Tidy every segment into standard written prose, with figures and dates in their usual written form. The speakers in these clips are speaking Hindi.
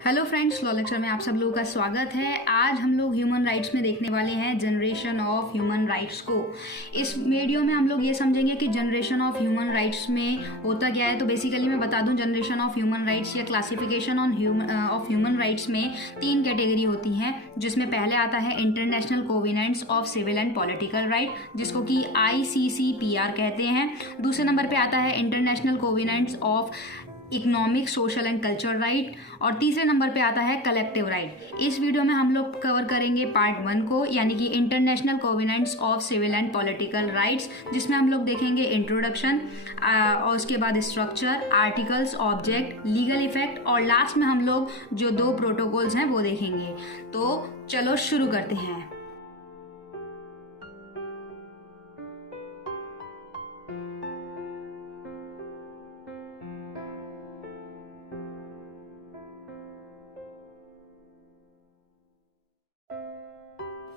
हेलो फ्रेंड्स, लॉ लेक्चर में आप सब लोगों का स्वागत है। आज हम लोग ह्यूमन राइट्स में देखने वाले हैं जनरेशन ऑफ ह्यूमन राइट्स को। इस वीडियो में हम लोग ये समझेंगे कि जनरेशन ऑफ ह्यूमन राइट्स में होता क्या है। तो बेसिकली मैं बता दूं, जनरेशन ऑफ ह्यूमन राइट्स या क्लासिफिकेशन ऑफ ह्यूमन राइट्स में 3 कैटेगरी होती हैं, जिसमें पहले आता है international covenants of civil and political right, जिसको कि ICCPR कहते हैं। दूसरे नंबर पे आता है international covenants of economic, social and cultural right, और तीसरे नंबर पे आता है कलेक्टिव राइट। इस वीडियो में हम लोग कवर करेंगे पार्ट 1 को, यानी कि international covenants of civil and political rights, जिसमें हम लोग देखेंगे इंट्रोडक्शन और उसके बाद structure, articles, object, legal effect, और लास्ट में हम लोग जो 2 प्रोटोकॉल्स हैं वो देखेंगे। तो चलो शुरू करते हैं।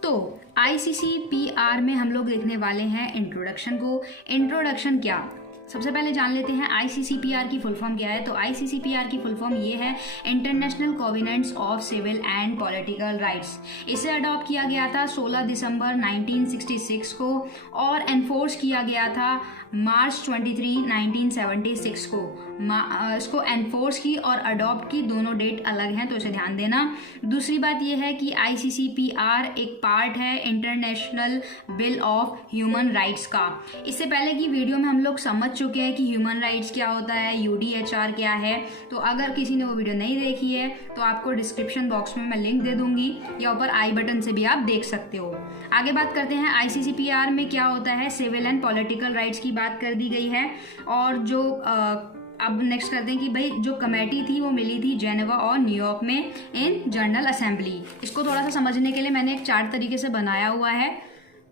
तो ICCPR में हम लोग देखने वाले हैं इंट्रोडक्शन को। इंट्रोडक्शन क्या, सबसे पहले जान लेते हैं ICCPR की फुल फॉर्म क्या है। तो ICCPR की फुल फॉर्म ये है international covenants of civil and political rights. इसे अडॉप्ट किया गया था 16 दिसंबर 1966 को और एनफोर्स किया गया था मार्च 23, 1976 को। इसको एनफोर्स की और अडॉप्ट की दोनों डेट अलग हैं, तो इसे ध्यान देना। दूसरी बात यह है कि ICCPR एक पार्ट है international bill of human rights का। इससे पहले की वीडियो में हम लोग समझ चुके हैं कि ह्यूमन राइट्स क्या होता है, UDHR क्या है। तो अगर किसी ने वो वीडियो नहीं देखी है तो आपको डिस्क्रिप्शन बॉक्स में मैं लिंक दे दूंगी, या ऊपर आई बटन से भी आप देख सकते हो। आगे बात करते हैं ICCPR में क्या होता है। सिविल एंड पॉलिटिकल राइट्स की बात कर दी गई है, और जो अब नेक्स्ट करते हैं कि भाई जो कमेटी थी वो मिली थी जेनेवा और न्यूयॉर्क में इन जनरल असेंबली। इसको थोड़ा सा समझने के लिए मैंने एक चार्ट तरीके से बनाया हुआ है,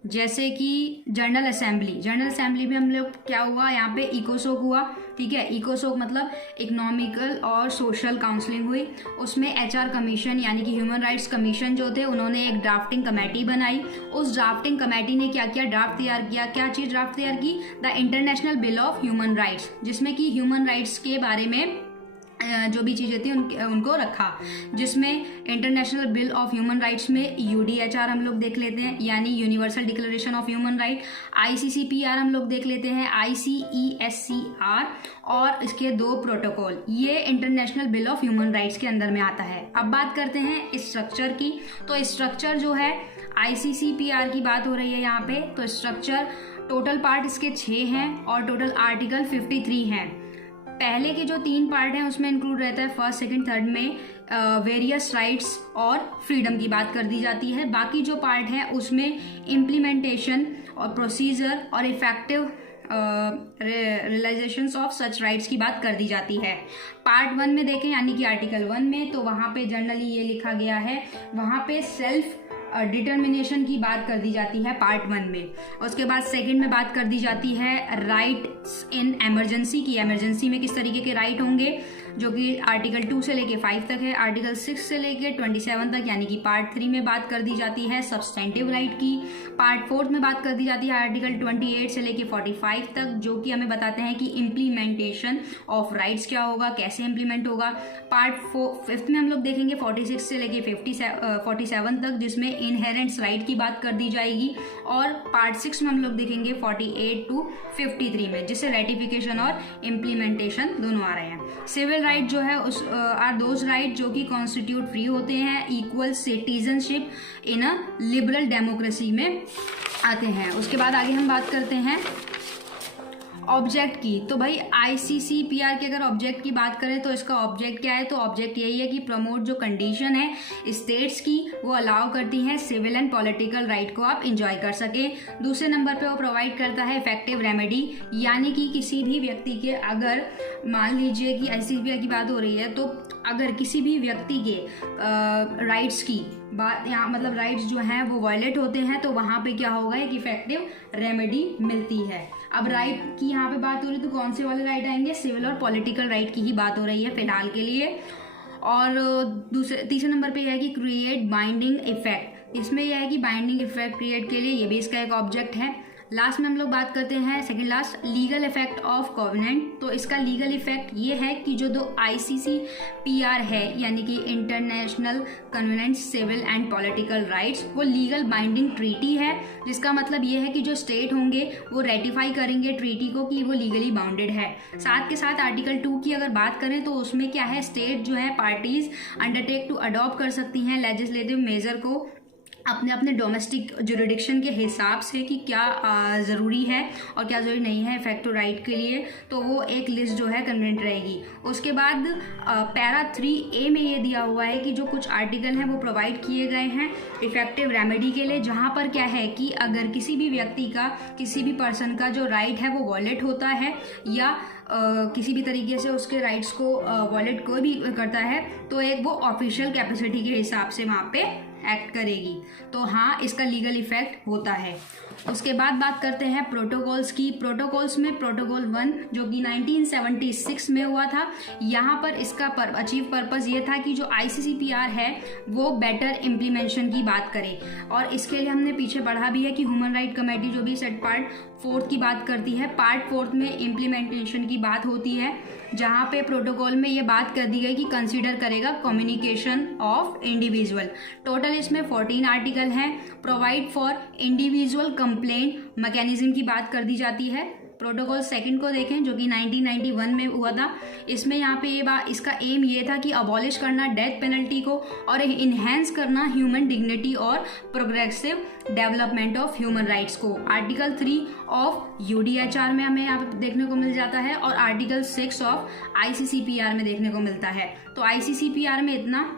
जैसे कि जनरल असेंबली में हम लोग क्या हुआ, यहाँ पे इकोसोक हुआ, ठीक है। इकोसोक मतलब इकोनॉमिकल और सोशल काउंसलिंग हुई। उसमें HR कमीशन यानी कि ह्यूमन राइट्स कमीशन जो थे, उन्होंने एक ड्राफ्टिंग कमेटी बनाई। उस ड्राफ्टिंग कमेटी ने क्या किया, ड्राफ्ट तैयार किया। क्या चीज ड्राफ्ट तैयार की, the international bill of human rights, जिसमें कि ह्यूमन राइट्स के बारे में जो भी चीजें थी उनको रखा, जिसमें international bill of human rights में UDHR हम लोग देख लेते हैं, यानी universal declaration of human right. ICCPR हम लोग देख लेते हैं, ICESCR, और इसके 2 प्रोटोकॉल, ये international bill of human rights के अंदर में आता है। अब बात करते हैं स्ट्रक्चर की। तो स्ट्रक्चर जो है, ICCPR की बात हो रही है यहाँ पे, तो स्ट्रक्चर टोटल पार्ट इसके 6 हैं और टोटल आर्टिकल 53 हैं। पहले के जो 3 पार्ट हैं उसमें इंक्लूड रहता है फर्स्ट, सेकंड, थर्ड में वेरियस राइट्स और फ्रीडम की बात कर दी जाती है। बाकी जो पार्ट है उसमें इम्प्लीमेंटेशन और प्रोसीजर और effective realisations of such rights की बात कर दी जाती है। पार्ट 1 में देखें, यानी कि आर्टिकल 1 में, तो वहाँ पे जनरली ये लिखा गया है, वहाँ पे सेल्फ डिटर्मिनेशन की बात कर दी जाती है पार्ट 1 में। उसके बाद सेकंड में बात कर दी जाती है राइट्स इन इमरजेंसी की, इमरजेंसी में किस तरीके के राइट होंगे, जो कि आर्टिकल 2 से लेके 5 तक है। आर्टिकल 6 से लेके 27 तक, यानी कि पार्ट 3 में बात कर दी जाती है सब्सटेंटिव राइट की। पार्ट 4 में बात कर दी जाती है आर्टिकल 28 से लेके 45 तक, जो कि हमें बताते हैं कि इम्प्लीमेंटेशन ऑफ राइट्स क्या होगा, कैसे इम्प्लीमेंट होगा। पार्ट 5 में हम लोग देखेंगे 46 से लेके 47 तक, जिसमें इनहेरेंट्स राइट की बात कर दी जाएगी। और पार्ट 6 में हम लोग देखेंगे 48 to 53 में, जिससे रेटिफिकेशन और इम्प्लीमेंटेशन दोनों आ रहे हैं। सिविल राइट जो है उस आर दोज राइट जो कि कॉन्स्टिट्यूट फ्री होते हैं, equal citizenship in a liberal democracy में आते हैं। उसके बाद आगे हम बात करते हैं ऑब्जेक्ट की। तो भाई ICCPR के अगर ऑब्जेक्ट की बात करें तो इसका ऑब्जेक्ट क्या है, तो ऑब्जेक्ट यही है कि प्रमोट जो कंडीशन है स्टेट्स की, वो अलाउ करती हैं सिविल एंड पॉलिटिकल राइट को आप इंजॉय कर सके। दूसरे नंबर पे वो प्रोवाइड करता है इफेक्टिव रेमेडी, यानी कि किसी भी व्यक्ति के, अगर मान लीजिए कि ICCPR की बात हो रही है, तो अगर किसी भी व्यक्ति के राइट्स की बात यहाँ, मतलब राइट्स जो हैं वो वायलेट होते हैं, तो वहाँ पे क्या होगा, एक इफेक्टिव रेमेडी मिलती है। अब राइट की यहाँ पे बात हो रही है, तो कौन से वाले राइट आएंगे, सिविल और पॉलिटिकल राइट की ही बात हो रही है फिलहाल के लिए। और तीसरे नंबर पे यह है कि क्रिएट बाइंडिंग इफेक्ट। इसमें यह है कि बाइंडिंग इफेक्ट क्रिएट के लिए, ये भी इसका एक ऑब्जेक्ट है। लास्ट में हम लोग बात करते हैं second last legal effect of covenant. तो इसका लीगल इफेक्ट ये है कि जो दो ICCPR है यानी कि international covenant civil and political rights, वो लीगल बाइंडिंग ट्रीटी है, जिसका मतलब ये है कि जो स्टेट होंगे वो रेटिफाई करेंगे ट्रीटी को कि वो लीगली बाउंडेड है। साथ के साथ आर्टिकल 2 की अगर बात करें तो उसमें क्या है, स्टेट जो है पार्टीज अंडरटेक टू अडॉप्ट कर सकती हैं लेजिस्लेटिव मेजर को अपने अपने डोमेस्टिक जुरिडिक्शन के हिसाब से कि क्या ज़रूरी है और क्या ज़रूरी नहीं है इफेक्टिव राइट के लिए, तो वो एक लिस्ट जो है कन्वेंट रहेगी। उसके बाद पैरा 3A में ये दिया हुआ है कि जो कुछ आर्टिकल हैं वो प्रोवाइड किए गए हैं इफेक्टिव रेमेडी के लिए, जहाँ पर क्या है कि अगर किसी भी व्यक्ति का, किसी भी पर्सन का जो राइट है वो वॉयलेट होता है या किसी भी तरीके से उसके राइट्स को वॉयलेट कोई भी करता है, तो एक वो ऑफिशियल कैपेसिटी के हिसाब से वहाँ पे एक्ट करेगी। तो हाँ, इसका लीगल इफेक्ट होता है। उसके बाद बात करते हैं प्रोटोकॉल्स की। प्रोटोकॉल्स में प्रोटोकॉल 1 जो कि 1976 में हुआ था, यहाँ पर इसका अचीव पर्पस ये था कि जो ICCPR है वो बेटर इम्प्लीमेंटेशन की बात करे, और इसके लिए हमने पीछे पढ़ा भी है कि ह्यूमन राइट कमेटी जो भी सेट पार्ट 4 की बात करती है, पार्ट 4 में इम्प्लीमेंटेशन की बात होती है, जहाँ पे प्रोटोकॉल में ये बात कर दी गई कि कंसीडर करेगा कम्युनिकेशन ऑफ इंडिविजुअल। टोटल इसमें 14 आर्टिकल हैं। Provide for individual complaint mechanism की बात कर दी जाती है। प्रोटोकॉल 2 को देखें जो कि 1991 में हुआ था। इसमें यहाँ पे ये बात, इसका एम ये था कि अबॉलिश करना डेथ पेनल्टी को और इन्हेंस करना ह्यूमन डिग्निटी और progressive development of human rights को। आर्टिकल 3 ऑफ UDHR में हमें यहाँ पे देखने को मिल जाता है और आर्टिकल 6 ऑफ ICCPR में देखने को मिलता है। तो ICCPR में इतना।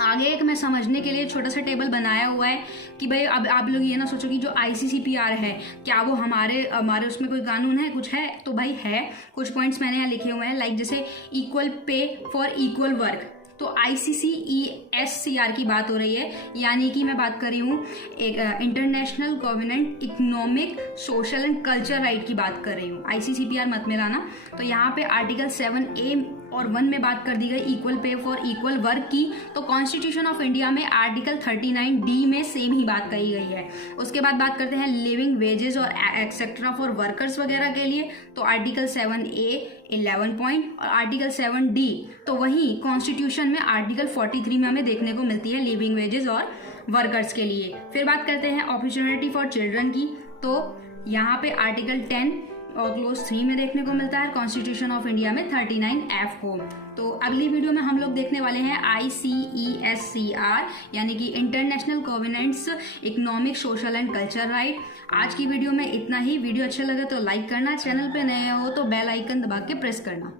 आगे एक मैं समझने के लिए छोटा सा टेबल बनाया हुआ है कि भाई अब आप लोग ये ना सोचो कि जो ICCPR है क्या वो हमारे उसमें कोई कानून है, कुछ है, तो भाई है। कुछ पॉइंट्स मैंने यहाँ लिखे हुए हैं, लाइक जैसे equal pay for equal work, तो ICCESCR की बात हो रही है, यानी कि मैं बात कर रही हूँ एक international covenant economic social and culture right की बात कर रही हूँ। ICCPR मत में लाना। तो यहाँ पे आर्टिकल 7A और 1 में बात कर दी गई equal pay for equal work की। तो कॉन्स्टिट्यूशन ऑफ इंडिया में आर्टिकल 39D में सेम ही बात कही गई है। उसके बाद बात करते हैं लिविंग वेजेस और एक्सेट्रा फॉर वर्कर्स वगैरह के लिए, तो आर्टिकल 7A 11 पॉइंट और आर्टिकल 7D, तो वहीं कॉन्स्टिट्यूशन में आर्टिकल 43 में हमें देखने को मिलती है लिविंग वेजेस और वर्कर्स के लिए। फिर बात करते हैं अपॉर्चुनिटी फॉर चिल्ड्रन की, तो यहाँ पे आर्टिकल 10 और क्लोज 3 में देखने को मिलता है, कॉन्स्टिट्यूशन ऑफ इंडिया में 39F को। तो अगली वीडियो में हम लोग देखने वाले हैं ICESCR यानी कि international covenants economic social and culture right. आज की वीडियो में इतना ही। वीडियो अच्छा लगे तो लाइक करना, चैनल पे नए हो तो बेल आइकन दबा के प्रेस करना।